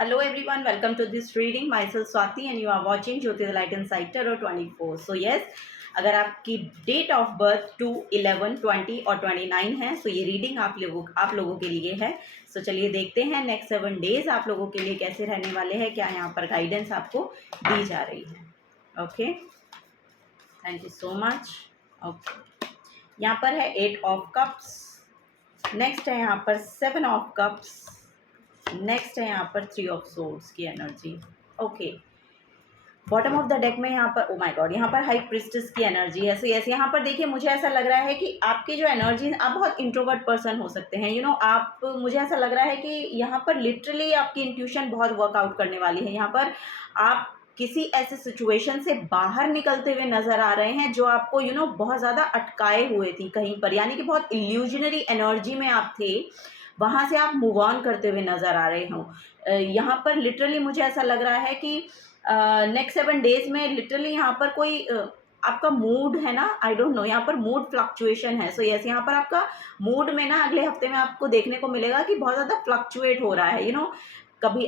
Hello everyone, welcome to this reading. Myself Swati and you are watching Jyoti the Light Inside Tarot 24. So yes, अगर आपकी date of birth 2, 11, 20 और 29 है तो ये reading आप लोगों के लिए है. सो चलिए देखते हैं नेक्स्ट 7 डेज आप लोगों के लिए कैसे रहने वाले हैं, क्या यहाँ पर गाइडेंस आपको दी जा रही है. Okay, thank you so much. Okay, यहाँ पर है 8 ऑफ कप्स, नेक्स्ट है यहाँ पर 7 ऑफ कप्स, नेक्स्ट है यहाँ पर 3 ऑफ सोर्ड्स की energy. Okay, bottom of the deck में यहाँ पर, ओ माय गॉड, यहाँ पर हाई प्रिस्टेस की एनर्जी है. सो यस, यहाँ पर देखिए मुझे ऐसा लग रहा है कि आपकी जो एनर्जी, आप बहुत इंट्रोवर्ट पर्सन हो सकते हैं. आप, मुझे ऐसा लग रहा है कि यहाँ पर लिटरली आपकी इंट्यूशन बहुत वर्कआउट करने वाली है. यहाँ पर आप किसी ऐसे सिचुएशन से बाहर निकलते हुए नजर आ रहे हैं जो आपको बहुत ज़्यादा अटकाए हुए थी कहीं पर, यानी कि बहुत इल्यूजनरी एनर्जी में आप थे, वहाँ से आप मूव ऑन करते हुए नज़र आ रहे हो. यहाँ पर लिटरली मुझे ऐसा लग रहा है कि नेक्स्ट 7 डेज में लिटरली यहाँ पर कोई आपका मूड है ना, आई डोंट नो, यहाँ पर मूड फ्लक्चुएशन है. सो यस, यहाँ पर आपका मूड में ना अगले हफ्ते में आपको देखने को मिलेगा कि बहुत ज़्यादा फ्लक्चुएट हो रहा है. कभी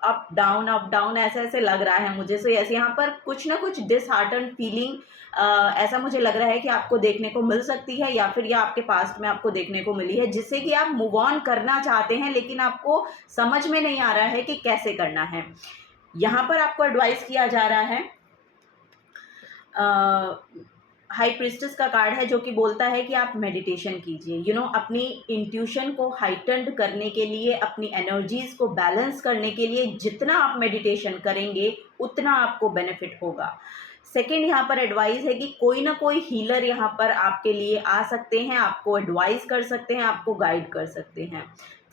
अप डाउन ऐसे ऐसे लग रहा है मुझे. सो यस, यहाँ पर कुछ ना कुछ डिसहार्टन फीलिंग ऐसा मुझे लग रहा है कि आपको देखने को मिल सकती है, या फिर यह आपके पास्ट में आपको देखने को मिली है, जिससे कि आप मूव ऑन करना चाहते हैं लेकिन आपको समझ में नहीं आ रहा है कि कैसे करना है. यहाँ पर आपको एडवाइस किया जा रहा है, हाई प्रिस्टेस का कार्ड है जो कि बोलता है कि आप मेडिटेशन कीजिए. अपनी इंट्यूशन को हाइटन्ड करने के लिए, अपनी एनर्जीज को बैलेंस करने के लिए जितना आप मेडिटेशन करेंगे उतना आपको बेनिफिट होगा. सेकेंड, यहाँ पर एडवाइस है कि कोई ना कोई हीलर यहाँ पर आपके लिए आ सकते हैं, आपको एडवाइस कर सकते हैं, आपको गाइड कर सकते हैं.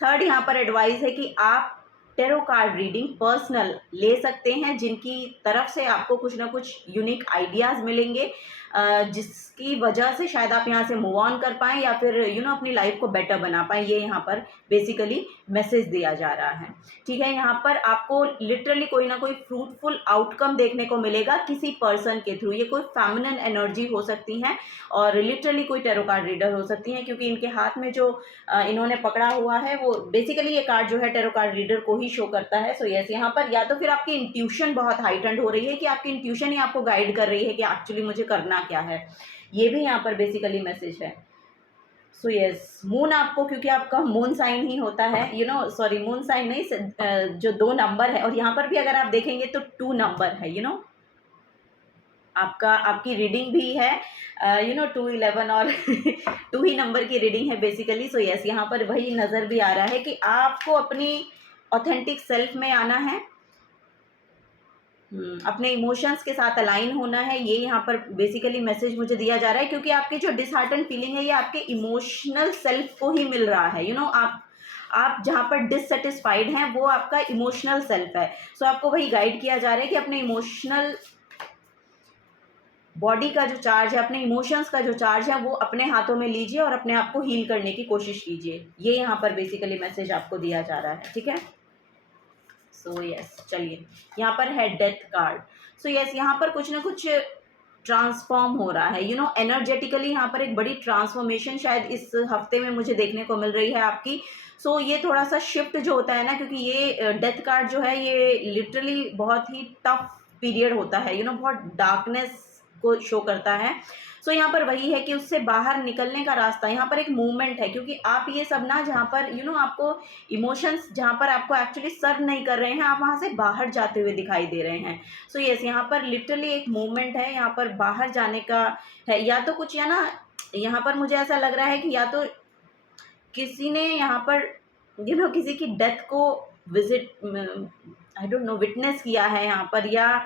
थर्ड, यहाँ पर एडवाइस है कि आप टेरो कार्ड रीडिंग पर्सनल ले सकते हैं, जिनकी तरफ से आपको कुछ ना कुछ यूनिक आइडियाज़ मिलेंगे, जिसकी वजह से शायद आप यहाँ से मूव ऑन कर पाएँ या फिर अपनी लाइफ को बेटर बना पाएँ. ये यहाँ पर बेसिकली मैसेज दिया जा रहा है. ठीक है, यहाँ पर आपको लिटरली कोई ना कोई फ्रूटफुल आउटकम देखने को मिलेगा किसी पर्सन के थ्रू. ये कोई फेमिनिन एनर्जी हो सकती है और लिटरली कोई टेरो कार्ड रीडर हो सकती है, क्योंकि इनके हाथ में जो इन्होंने पकड़ा हुआ है वो बेसिकली ये कार्ड जो है टेरो कार्ड रीडर को ही शो करता है. सो यस, यहाँ पर या तो फिर आपकी इंट्यूशन बहुत हाइटेंड हो रही है कि आपकी इंट्यूशन ही आपको गाइड कर रही है कि एक्चुअली मुझे करना क्या है. ये भी यहाँ पर बेसिकली मैसेज है. सो यस, मून आपको, क्योंकि आपका मून साइन ही होता है, सॉरी, मून साइन नहीं, जो 2 नंबर है, और यहाँ पर भी अगर आप देखेंगे तो 2 नंबर है. आपकी रीडिंग भी है 2, 11 और 2 ही नंबर की रीडिंग है बेसिकली. सो यस, यहाँ पर वही नज़र भी आ रहा है कि आपको अपनी ऑथेंटिक सेल्फ में आना है, अपने इमोशंस के साथ अलाइन होना है. ये यहाँ पर बेसिकली मैसेज मुझे दिया जा रहा है, क्योंकि आपकी जो डिसहार्टन फीलिंग है ये आपके इमोशनल सेल्फ को ही मिल रहा है. आप जहाँ पर डिससेटिस्फाइड हैं वो आपका इमोशनल सेल्फ है. सो आपको वही गाइड किया जा रहा है कि अपने इमोशनल बॉडी का जो चार्ज है, अपने इमोशंस का जो चार्ज है, वो अपने हाथों में लीजिए और अपने आप को हील करने की कोशिश कीजिए. ये यहाँ पर बेसिकली मैसेज आपको दिया जा रहा है. ठीक है, सो यस, चलिए, यहाँ पर है डेथ कार्ड. सो यस, यहाँ पर कुछ ना कुछ ट्रांसफॉर्म हो रहा है. एनर्जेटिकली यहाँ पर एक बड़ी ट्रांसफॉर्मेशन शायद इस हफ्ते में मुझे देखने को मिल रही है आपकी. सो ये थोड़ा सा शिफ्ट जो होता है ना, क्योंकि ये डेथ कार्ड जो है ये लिटरली बहुत ही टफ पीरियड होता है, बहुत डार्कनेस को शो करता है. सो यहाँ पर वही है कि उससे बाहर निकलने का रास्ता, यहाँ पर एक मूवमेंट है, क्योंकि आप ये सब ना, जहाँ पर आपको इमोशंस, जहाँ पर आपको एक्चुअली सर्व नहीं कर रहे हैं, आप वहाँ से बाहर जाते हुए दिखाई दे रहे हैं. सो यस, यहाँ पर लिटरली एक मूवमेंट है, यहाँ पर बाहर जाने का है. या तो कुछ, या ना, यहाँ पर मुझे ऐसा लग रहा है कि या तो किसी ने यहाँ पर किसी की डेथ को visit, I don't know, witness किया है यहाँ पर, या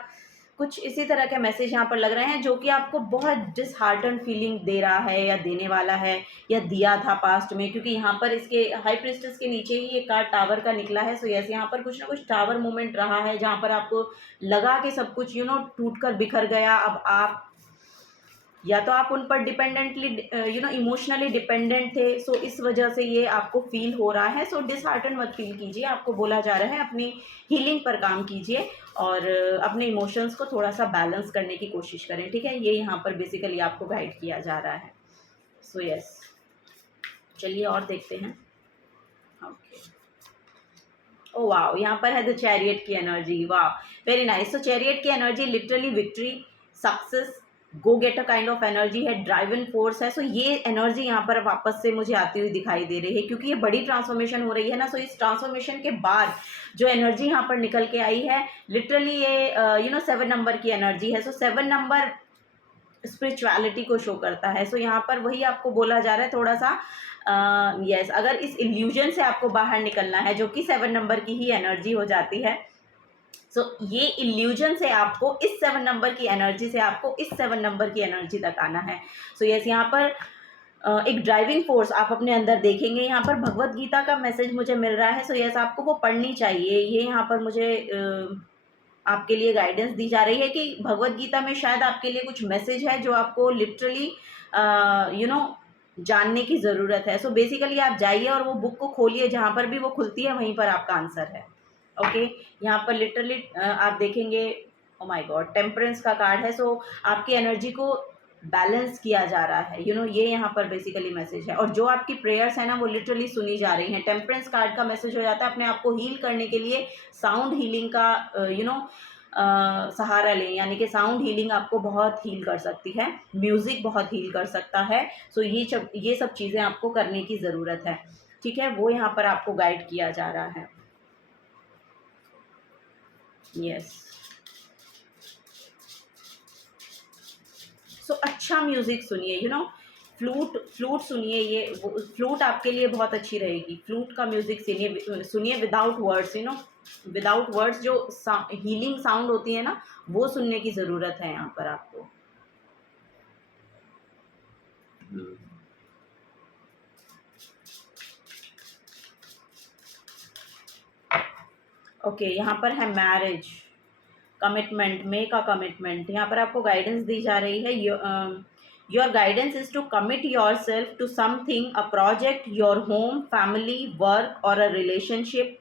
कुछ इसी तरह के मैसेज यहाँ पर लग रहे हैं जो कि आपको बहुत डिसहार्टन फीलिंग दे रहा है या देने वाला है या दिया था पास्ट में, क्योंकि यहाँ पर इसके हाई प्रिस्टेस के नीचे ही एक कार्ड टावर का निकला है. सो यस, यहाँ पर कुछ ना कुछ टावर मोमेंट रहा है जहाँ पर आपको लगा कि सब कुछ टूट कर बिखर गया. अब आप, या तो आप उन पर डिपेंडेंटली इमोशनली डिपेंडेंट थे, सो इस वजह से ये आपको फील हो रहा है. सो डिसहार्टन मत फील कीजिए, आपको बोला जा रहा है अपनी हीलिंग पर काम कीजिए और अपने इमोशंस को थोड़ा सा बैलेंस करने की कोशिश करें. ठीक है, ये यहाँ पर बेसिकली आपको गाइड किया जा रहा है. सो यस, चलिए और देखते हैं. ओके, ओ वाओ, यहाँ पर है द चैरियट की एनर्जी, वाओ वेरी नाइस। तो चैरियट की energy literally victory, success, go getter kind of energy है, ड्राइवन फोर्स है। सो ये एनर्जी यहाँ पर वापस से मुझे आती हुई दिखाई दे रही है, क्योंकि ये बड़ी ट्रांसफॉर्मेशन हो रही है ना। सो इस ट्रांसफॉर्मेशन के बाद जो एनर्जी यहाँ पर निकल के आई है, लिटरली ये 7 नंबर की एनर्जी है। सो 7 नंबर स्पिरिचुअलिटी को शो करता है। सो यहाँ पर वही आपको बोला जा रहा है थोड़ा सा, यस, अगर इस इल्यूजन से आपको बाहर निकलना है, जो कि 7 नंबर की ही एनर्जी हो जाती है। सो ये इल्यूजन से आपको इस 7 नंबर की एनर्जी से आपको इस 7 नंबर की एनर्जी तक आना है। सो यस, यहाँ पर एक ड्राइविंग फोर्स आप अपने अंदर देखेंगे। यहाँ पर भगवत गीता का मैसेज मुझे मिल रहा है। सो यस, आपको वो पढ़नी चाहिए। ये यहाँ पर मुझे आपके लिए गाइडेंस दी जा रही है कि भगवत गीता में शायद आपके लिए कुछ मैसेज है जो आपको लिटरली जानने की ज़रूरत है। सो बेसिकली आप जाइए और वो बुक को खोलिए, जहाँ पर भी वो खुलती है वहीं पर आपका आंसर है। ओके, यहाँ पर लिटरली आप देखेंगे, ओ माय गॉड, टेम्परेंस का कार्ड है। सो आपकी एनर्जी को बैलेंस किया जा रहा है, ये यहाँ पर बेसिकली मैसेज है। और जो आपकी प्रेयर्स है ना, वो लिटरली सुनी जा रही हैं। टेम्परेंस कार्ड का मैसेज हो जाता है अपने आप को हील करने के लिए साउंड हीलिंग का सहारा लें, यानी कि साउंड हीलिंग आपको बहुत हील कर सकती है, म्यूज़िक बहुत हील कर सकता है। सो ये सब चीज़ें आपको करने की ज़रूरत है, ठीक है, वो यहाँ पर आपको गाइड किया जा रहा है। यस, सो अच्छा म्यूज़िक सुनिए, फ्लूट सुनिए। ये फ्लूट आपके लिए बहुत अच्छी रहेगी। फ्लूट का म्यूज़िक सुनिए विदाउट वर्ड्स, विदाउट वर्ड्स, जो हीलिंग साउंड होती है ना, वो सुनने की ज़रूरत है यहाँ पर आपको। ओके, यहाँ पर है marriage, commitment, make a commitment. यहाँ पर आपको गाइडेंस दी जा रही है। Your guidance is to commit yourself to something, a project, your home, family, work और a relationship.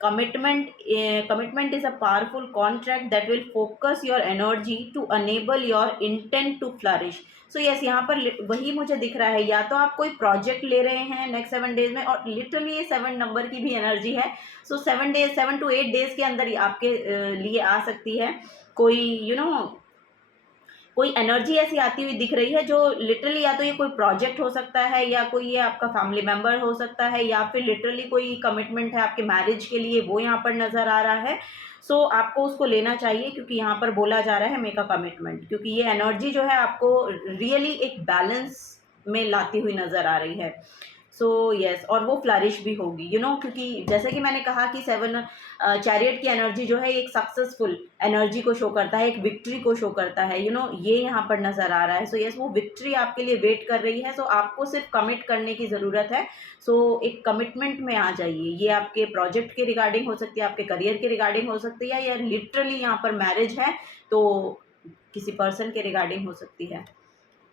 Commitment is a powerful contract that will focus your energy to enable your intent to flourish. So yes, यहाँ पर वही मुझे दिख रहा है, या तो आप कोई प्रोजेक्ट ले रहे हैं नेक्स्ट 7 डेज में, और लिटरली ये 7 नंबर की भी एनर्जी है। सो 7 to 8 डेज के अंदर आपके लिए आ सकती है कोई कोई एनर्जी ऐसी आती हुई दिख रही है, जो लिटरली या तो ये कोई प्रोजेक्ट हो सकता है, या कोई ये आपका फैमिली मेम्बर हो सकता है, या फिर लिटरली कोई कमिटमेंट है आपके मैरिज के लिए, वो यहाँ पर नज़र आ रहा है। सो आपको उसको लेना चाहिए, क्योंकि यहाँ पर बोला जा रहा है मेक अ कमिटमेंट, क्योंकि ये एनर्जी जो है आपको रियली एक बैलेंस में लाती हुई नज़र आ रही है। सो यस, और वो फ्लरिश भी होगी, क्योंकि जैसे कि मैंने कहा कि 7 चैरियट की एनर्जी जो है एक सक्सेसफुल एनर्जी को शो करता है, एक विक्ट्री को शो करता है, ये यहाँ पर नज़र आ रहा है। सो यस, वो विक्ट्री आपके लिए वेट कर रही है। सो आपको सिर्फ कमिट करने की ज़रूरत है। सो एक कमिटमेंट में आ जाइए। ये आपके प्रोजेक्ट के रिगार्डिंग हो सकती है, आपके करियर के रिगार्डिंग हो सकती है, या लिटरली यहाँ पर मैरिज है तो किसी पर्सन के रिगार्डिंग हो सकती है।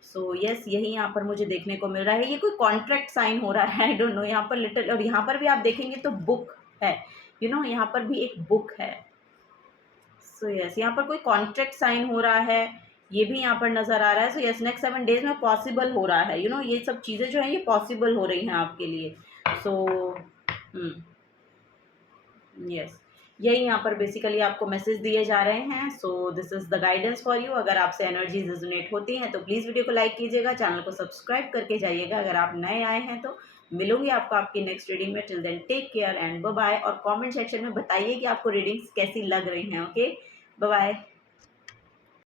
सो यस, यही यहाँ पर मुझे देखने को मिल रहा है। ये कोई कॉन्ट्रैक्ट साइन हो रहा है, आई डोंट नो, यहाँ पर लिटिल, और यहाँ पर भी आप देखेंगे तो बुक है, यहाँ पर भी एक बुक है। सो यस, यहाँ पर कोई कॉन्ट्रैक्ट साइन हो रहा है, ये भी यहाँ पर नज़र आ रहा है। सो यस, नेक्स्ट 7 डेज में पॉसिबल हो रहा है, ये सब चीज़ें जो हैं ये पॉसिबल हो रही हैं आपके लिए। सो यस, यही यहाँ पर बेसिकली आपको मैसेज दिए जा रहे हैं। So this is the guidance for you. अगर आपसे एनर्जीज रिजोनेट होती हैं तो प्लीज़ वीडियो को लाइक कीजिएगा, चैनल को सब्सक्राइब करके जाइएगा अगर आप नए आए हैं तो। मिलूंगी आपको आपकी नेक्स्ट रीडिंग में। Till then take care and bye bye. और कमेंट सेक्शन में बताइए कि आपको रीडिंग्स कैसी लग रही हैं। Okay, bye bye.